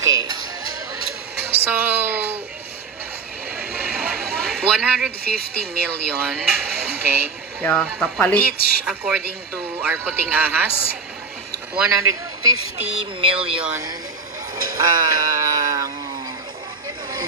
Okay. So, 150 million, okay? Yeah, kapalit. Each, according to our puting ahas, 150 million ang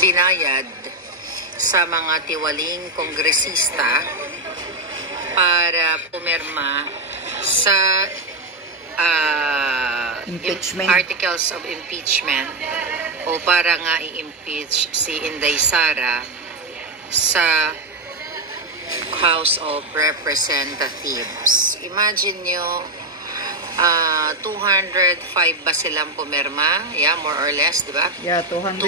binayad sa mga tiwaling kongresista para pumirma sa impeachment. articles of impeachment o para nga i-impeach si Inday Sara sa House of Representatives. Imagine nyo, 205 ba silang pumirma? Yeah, more or less, di ba? Yeah, 205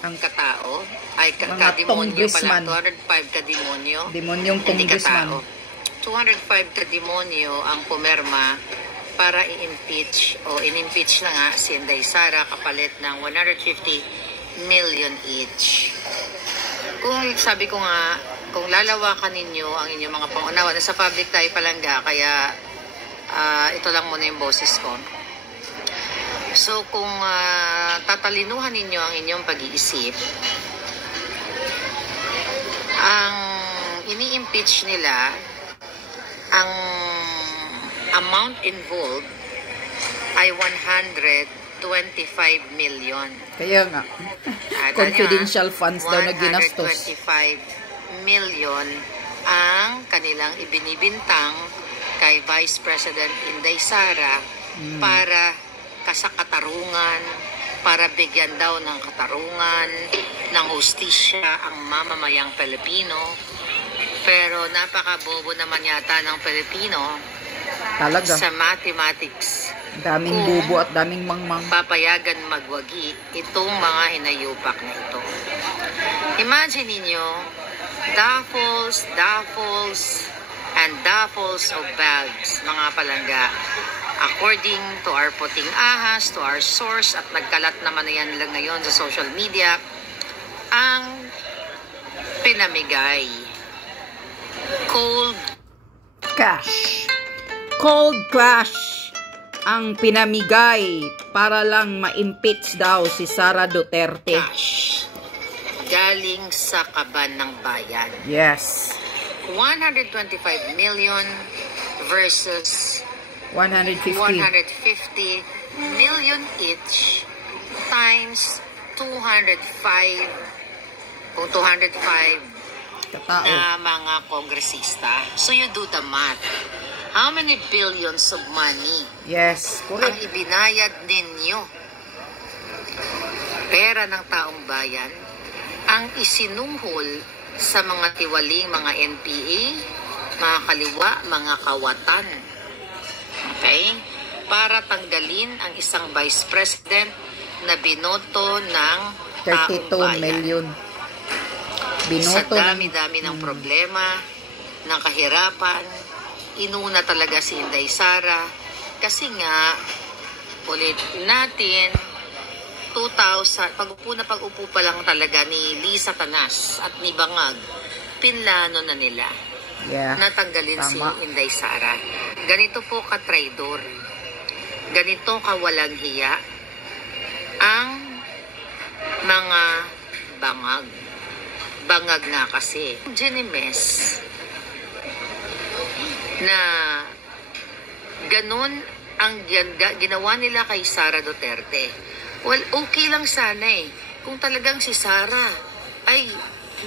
ang katao. Ay, kademonyo pala. 205 kademonyo. Demonyong congressman. 205 kademonyo ang pumirma para i-impeach o in-impeach na nga si Inday Sara kapalit ng 150 million each. Kung sabi ko nga, kung lalawakan ninyo ang inyong mga pangunawa, nasa public tayo palangga, kaya ito lang muna yung boses ko. So, kung tatalinuhan ninyo ang inyong pag-iisip, ang ini-impeach nila, ang amount involved ay 125 million. Kaya nga, confidential funds daw na ginastos. 125 million ang kanilang ibinibintang kay Vice President Inday Sara para kasakatarungan, para bigyan daw ng katarungan, ng hustisya ang mamamayang Pilipino. Pero napakabobo naman yata ng Pilipino talaga sa mathematics. Daming bubo at daming mangmang. Papayagan magwagi itong mga hinayupak na ito. Imagine ninyo, duffels, and duffels of bags, mga palangga. According to our puting ahas, to our source, at nagkalat naman na yan lang ngayon sa social media, ang pinamigay. Cold cash ang pinamigay para lang ma-impeach daw si Sara Duterte. Cash. Galing sa kaban ng bayan. Yes. 125 million versus 150 million each times 205 kung 205 katao na mga kongresista. So you do the math. How many billions of money yes, ang correct. ibinayad ninyo? Pera ng taong bayan ang isinuhol sa mga tiwaling mga NPA, mga kaliwa, mga kawatan. Okay? Para tanggalin ang isang vice president na binoto ng taong 32 bayan. million. Sa Binoto dami-dami ng problema, ng kahirapan, inuna talaga si Inday Sara. Kasi nga, ulit natin, 2000, pag-upo pa lang talaga ni Lisa Tanas at ni Bangag, pinlano na nila. Yeah. Natanggalin si Tama. Inday Sara. Ganito po ka-traidor. Ganito ka-walang hiya ang mga bangag. Bangag na kasi. Ginimes na ganun ang ginawa nila kay Sara Duterte. Well, okay lang sana eh. Kung talagang si Sara ay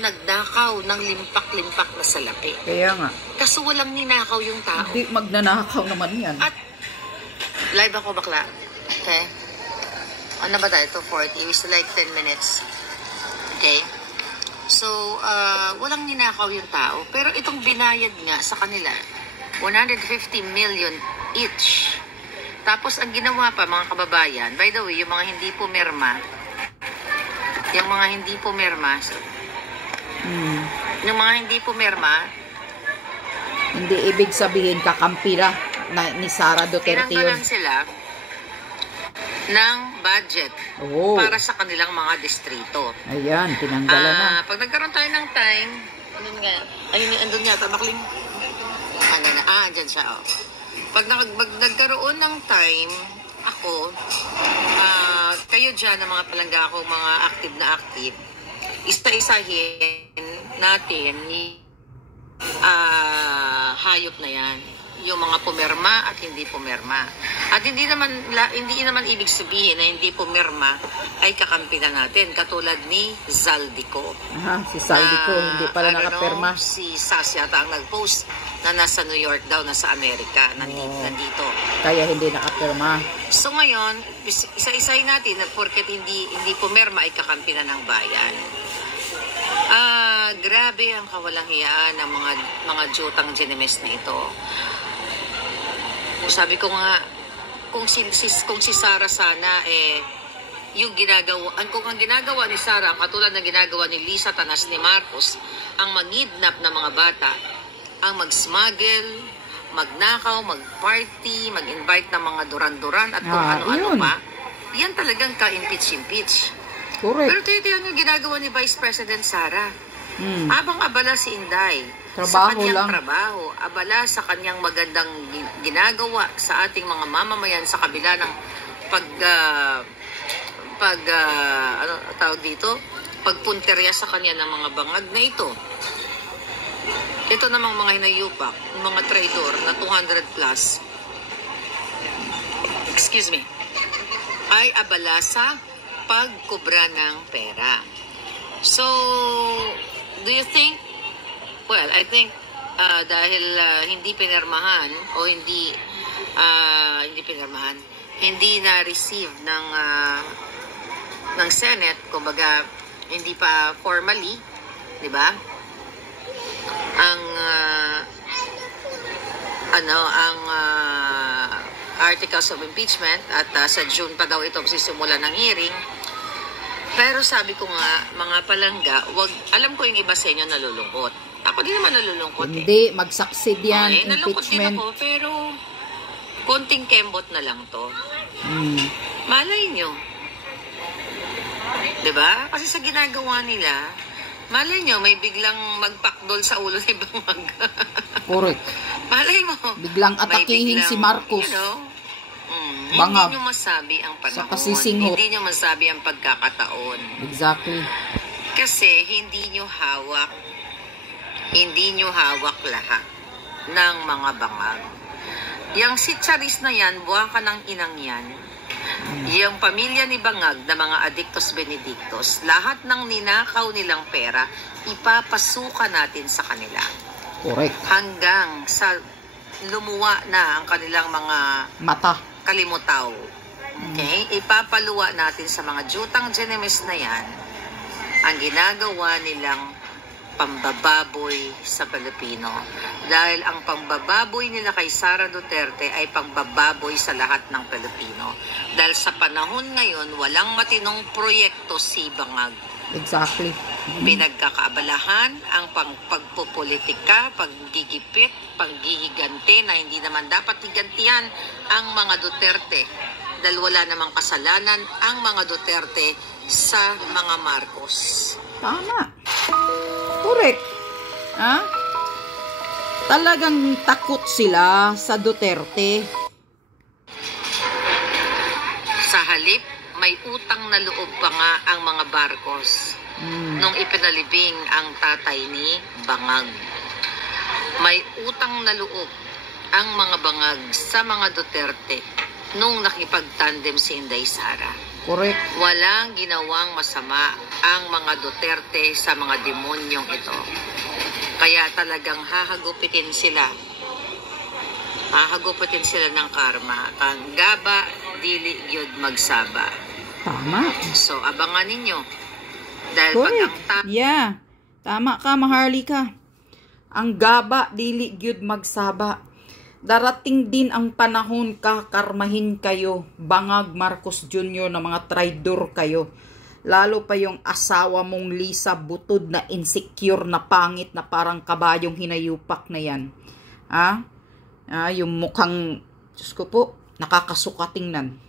nagnakaw ng limpak-limpak na salapi. Kaya nga. Kaso walang ninakaw yung tao. Hindi magnanakaw naman yan. At live ako bakla. Okay? Ano ba tayo? 2:40. We still like 10 minutes. Okay? So, walang ninakaw yung tao. Pero itong binayad nga sa kanila, 150 million each. Tapos, ang ginawa pa, mga kababayan, by the way, yung mga hindi pumirma, yung mga hindi pumirma, Hindi ibig sabihin kakampira na ni Sara Duterte yun. tinanggalan sila ng budget para sa kanilang mga distrito. Ayan, tinanggalan na. Pag nagkaroon tayo ng time, andun nga, tabakling. Andyan siya, oh. Pag nagkaroon ng time, ako, kayo dyan ng mga palangga ko, mga active na active, isa-isahin natin hayop na yan. Yung mga pumirma at hindi pumirma. At hindi naman ibig sabihin na hindi pumirma ay kakampi na natin. Katulad ni Zaldico. Si Zaldico, hindi pala nakapirma. Si Sasha ata ang nag-post na nasa New York daw, nasa Amerika. Nandito. Kaya hindi nakapirma. So ngayon, isa-isahin natin na porket hindi pumirma ay kakampi na ng bayan. Grabe ang kawalang hiyaan ng mga jutang Genemes na ito. Sabi ko nga, kung si Sara sana, yung kung ang ginagawa ni Sara, katulad ng ginagawa ni Lisa Tanas ni Marcos, ang mag-kidnap ng mga bata, ang mag-smuggle, magnakaw, mag-party, mag-invite ng mga duran-duran at kung ano-ano pa, yan talagang ka-impeach. Correct. Pero tiyan yung ginagawa ni Vice President Sara. Habang abala si Inday sa kanyang trabaho, abala sa kanyang magandang ginagawa sa ating mga mamamayan sa kabila ng pagpunterya sa kanya ng mga bangag na ito. Ito namang mga hinayupak, mga traidor na 200 plus, ay abala sa pagkubra ng pera. So, do you think, well, I think dahil hindi pinirmahan o hindi na-receive ng Senate, kumbaga hindi pa formally, di ba? Ang articles of impeachment at sa June pa daw ito sisimula ng hearing. Pero sabi ko nga, mga palangga, alam ko yung iba sa inyo nalulungkot. Ako din naman nalulungkot. Hindi, mag-succeed yan, impeachment. Nalungkot din ako, pero konting kembot na lang to. Malay nyo. Diba? Kasi sa ginagawa nila, malay nyo, may biglang magpakdol sa ulo ni Bangag. Correct. Malay mo. Biglang atakihin si Marcos. Hindi nyo masabi ang panahon. Hindi nyo masabi ang pagkakataon. Exactly. Kasi hindi nyo hawak lahat ng mga bangag. Yang si Charis na yan, buwan ka ng inang yan. Yung pamilya ni Bangag na mga adictos benedictos, lahat ng ninakaw nilang pera, ipapasukan natin sa kanila. Correct. Hanggang sa lumuwa na ang kanilang mga mata. Kalimutaw. Okay? Ipapaluwa natin sa mga jutang Genemes na yan ang ginagawa nilang pambababoy sa Pilipino. Dahil ang pambababoy nila kay Sara Duterte ay pambababoy sa lahat ng Pilipino. Dahil sa panahon ngayon, walang matinong proyekto si Bangag. Exactly. Pinagkakaabalahan ang pagpupolitika, paggigipit, paggihiganti na hindi naman dapat higantihan ang mga Duterte. Dahil wala namang kasalanan ang mga Duterte sa mga Marcos. Tama. Correct. Talagang takot sila sa Duterte. Sa halip, may utang na loob pa nga ang mga Marcos nung ipinalibing ang tatay ni Bangag. May utang na loob ang mga Bangag sa mga Duterte nung nakipagtandem si Inday Sara. Correct. Walang ginawang masama ang mga Duterte sa mga demonyong ito. Kaya talagang hahagupitin sila. Hahagupitin sila ng karma. Kang gaba, dili gyud magsaba. Tama. So, abangan ninyo. Dahil correct. Pag ang yeah. Tama ka, Maharlika. Ang gaba, dili gyud magsaba. Darating din ang panahon, kakarmahin kayo, Bangag Marcos Jr. na mga traidor kayo. Lalo pa yung asawa mong Lisa, butod na insecure na pangit na parang kabayong hinayupak na yan. Yung mukhang, Diyos ko po, nakakasuka tingnan.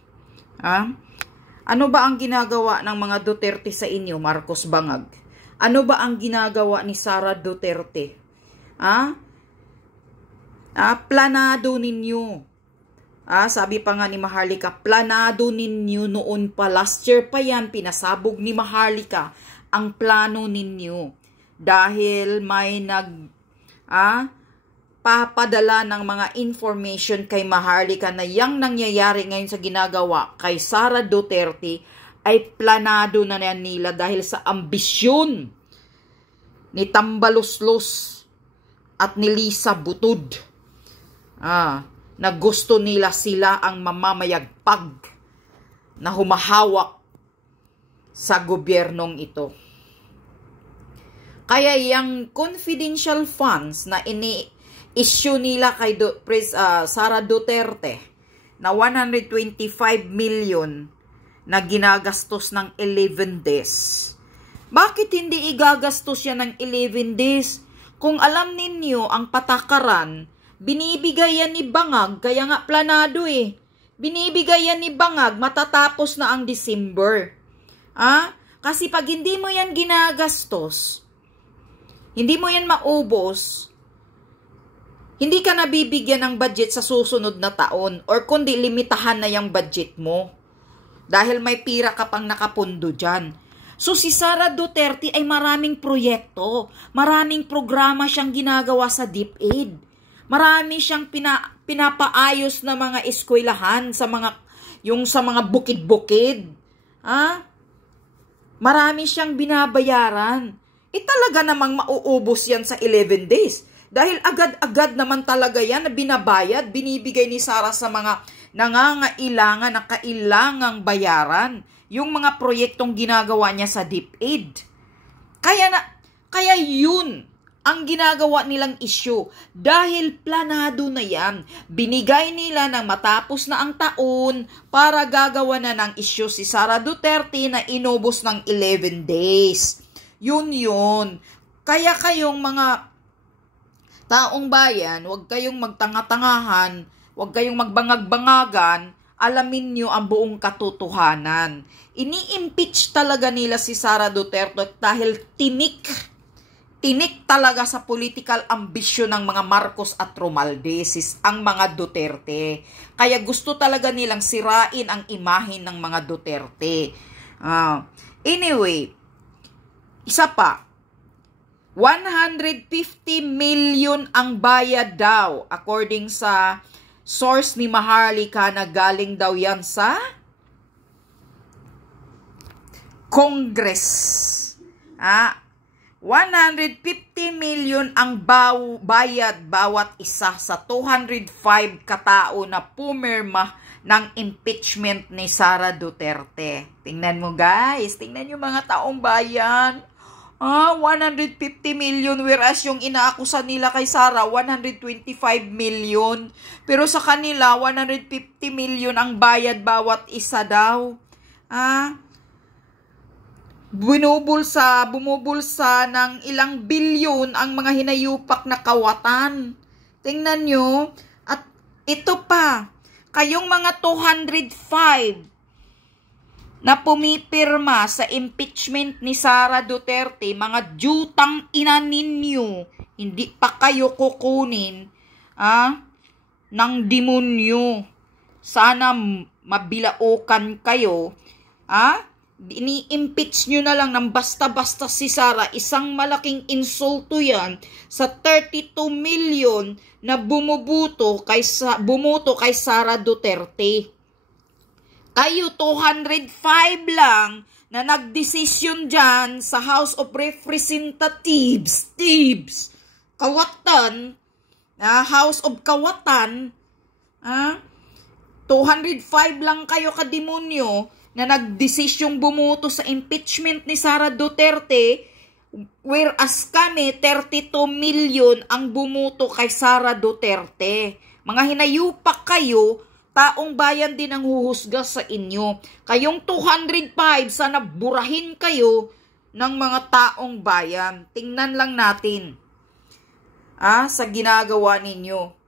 Ano ba ang ginagawa ng mga Duterte sa inyo, Marcos Bangag? Ano ba ang ginagawa ni Sara Duterte? Planado ninyo. Sabi pa nga ni Maharlika, planado ninyo noon pa, last year pa yan, pinasabog ni Maharlika ang plano ninyo. Dahil may papadala ng mga information kay Maharlika na yang nangyayari ngayon sa ginagawa kay Sara Duterte ay planado na yan nila dahil sa ambisyon ni Tambaluslos at ni Lisa Butod. Na gusto nila sila ang mamamayagpag na humahawak sa gobyernong ito. Kaya yung confidential funds na ini-issue nila kay Sara Duterte na 125 million na ginagastos ng 11 days. Bakit hindi igagastos yan ng 11 days? Kung alam ninyo ang patakaran, binibigay yan ni Bangag, kaya nga planado Binibigay yan ni Bangag, matatapos na ang December. Kasi pag hindi mo yan ginagastos, hindi mo yan maubos, hindi ka nabibigyan ng budget sa susunod na taon or kundi limitahan na yung budget mo dahil may pira ka pang nakapundo dyan. So si Sara Duterte ay maraming proyekto, maraming programa siyang ginagawa sa DepEd. Marami siyang pinapaayos na mga eskwelahan sa mga bukid-bukid. Marami siyang binabayaran. Talaga namang mauubos yan sa 11 days. Dahil agad-agad naman talaga yan na binabayad, binibigay ni Sara sa mga nangangailangan na kailangang bayaran. Yung mga proyektong ginagawa niya sa DepEd. Kaya yun ang ginagawa nilang issue. Dahil planado na yan. Binigay nila ng matapos na ang taon para gagawa na ng issue si Sara Duterte na inubos ng 11 days. Yun. Kaya kayong mga taong bayan, huwag kayong magtanga-tangahan, huwag kayong magbangag-bangagan, alamin nyo ang buong katotohanan. Ini-impeach talaga nila si Sara Duterte dahil tinik talaga sa political ambisyon ng mga Marcos at Romualdez ang mga Duterte. Kaya gusto talaga nilang sirain ang imahe ng mga Duterte. Anyway, isa pa, 150 million ang bayad daw according sa source ni Maharlika na galing daw yan sa Congress. 150 million ang bayad bawat isa sa 205 katao na pumirma ng impeachment ni Sara Duterte. Tingnan mo guys, tingnan nyo mga taong bayan. 150 million whereas yung inaakusa nila kay Sara 125 million. Pero sa kanila 150 million ang bayad bawat isa daw. Bumubulsa ng ilang bilyon ang mga hinayupak na kawatan. Tingnan nyo. At ito pa, kayong mga 205 na pumipirma sa impeachment ni Sara Duterte, mga jutang ina ninyo, hindi pa kayo kukunin ng demonyo. Sana mabilaukan kayo. Ini-impeach nyo na lang ng basta-basta si Sara. Isang malaking insulto yan sa 32 million na bumoto kay Sara Duterte. Kayo 205 lang na nagdesisyon dyan sa House of Representatives, Kawatan, House of Kawatan, 205 lang kayo kademonyo na nagdesisyong bumoto sa impeachment ni Sara Duterte, whereas kami 32 million ang bumoto kay Sara Duterte. Mga hinayupak kayo, taong bayan din ang huhusga sa inyo. Kayong 205, sana burahin kayo ng mga taong bayan. Tingnan lang natin sa ginagawa ninyo.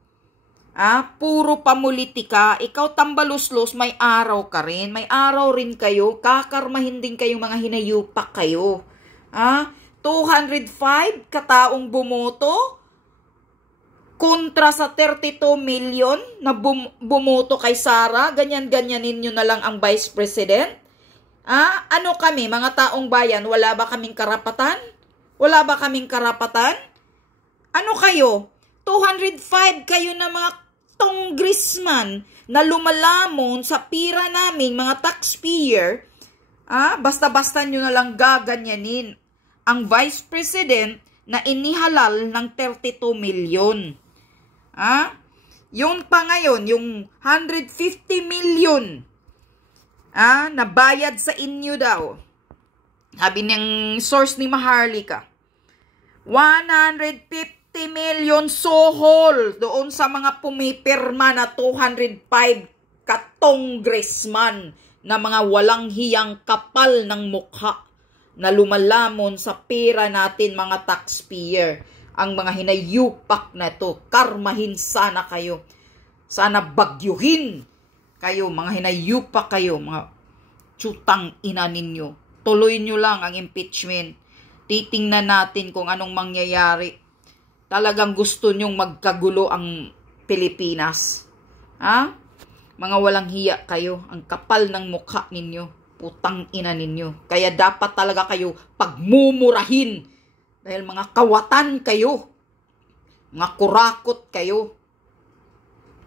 Puro pamulitika. Ikaw Tambaluslos, may araw ka rin. May araw rin kayo. Kakarmahin din kayo, mga hinayupak kayo. 205 kataong bumoto. kontra sa 32 million na bumoto kay Sara, ganyan-ganyanin nyo na lang ang Vice President? Ano kami, mga taong bayan, wala ba kaming karapatan? Wala ba kaming karapatan? Ano kayo? 205 kayo na mga congressman na lumalamon sa pira namin, mga taxpayer. Basta-basta nyo na lang gaganyanin ang Vice President na inihalal ng 32 million. Yung pa ngayon, yung 150 million na bayad sa inyo daw. Sabi ng source ni Maharlika, 150 million sohol doon sa mga pumipirma na 205 ka-congressman na mga walang hiyang kapal ng mukha na lumalamon sa pera natin, mga taxpayer. Ang mga hinayupak na to, karmahin sana kayo. Sana bagyuhin kayo, mga hinayupak kayo, mga tsutang ina ninyo. Tuloy nyo lang ang impeachment. Titingnan natin kung anong mangyayari. Talagang gusto nyong magkagulo ang Pilipinas. Mga walang hiya kayo, ang kapal ng mukha ninyo, putang ina ninyo. Kaya dapat talaga kayo pagmumurahin. Dahil mga kawatan kayo, mga kurakot kayo.